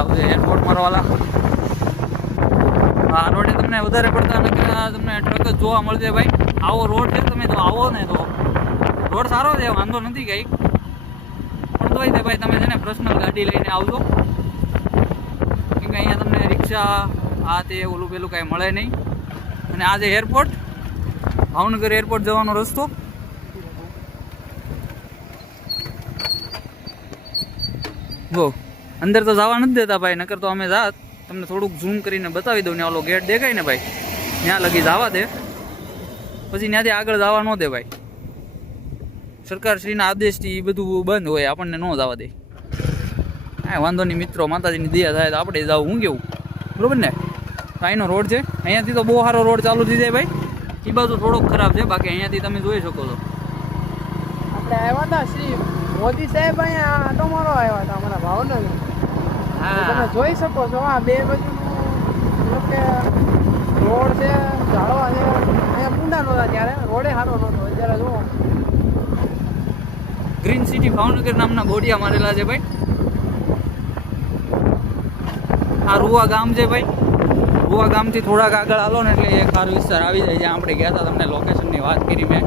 આવશે એરપોર્ટ મારવાલા. આ રોડે તમને વધારે પડતા તમને ટ્રક જ જોવા મળશે ભાઈ. આવો રોડ છે, તમે તો આવો ને તો રોડ સારો છે, વાંધો નથી કંઈ. પણ તોય તે ભાઈ તમે છે ને પર્સનલ ગાડી લઈને આવજો, કેમ કે અહીંયા તમને રિક્ષા આ તે ઓલું પેલું કાંઈ મળે નહીં. અને આ જે એરપોર્ટ ભાવનગર એરપોર્ટ જવાનો રસ્તો જો અંદર તો જવા નથી દેતા ભાઈ, નકર તો અમે જાત. તમને થોડુંક ઝૂમ કરીને બતાવી દઉં ને ઓલો ગેટ દેખાય ને ભાઈ, ત્યાં લગી જવા દે, પછી ત્યાંથી આગળ જવા ન દે ભાઈ. સરકારશ્રીના આદેશથી એ બધું બંધ હોય, આપણને ન જવા દે. હા વાંધો નહીં મિત્રો, માતાજીની દયા થાય તો આપણે જવું. હું કેવું બરોબર ને? અહીંનો રોડ છે, અહીંયાથી તો બહુ સારો રોડ ચાલુ થઈ જાય ભાઈ. એ બાજુ થોડોક ખરાબ છે, બાકી અહીંયાથી તમે જોઈ શકો છો. આપણે આવ્યા હતા શ્રી મોદી સાહેબ અહીંયા તમારો આવ્યા હતા અમારા ભાવનગર. તમે જોઈ શકો છો આ બે બાજુનું કે રોડ છે, ઝાડવા છે. અહીંયા કુંડા નહોતા ત્યારે, રોડે સારો નહોતો. અત્યારે જુઓ ગ્રીન સિટી ભાવનગર નામના બોડિયા મારેલા છે ભાઈ. આ રૂવા ગામ છે ભાઈ. રૂવા ગામથી થોડાક આગળ આલો ને એટલે એક સારો વિસ્તાર આવી જાય, જ્યાં આપણે ગયા હતા. તમને લોકેશનની વાત કરી મેં.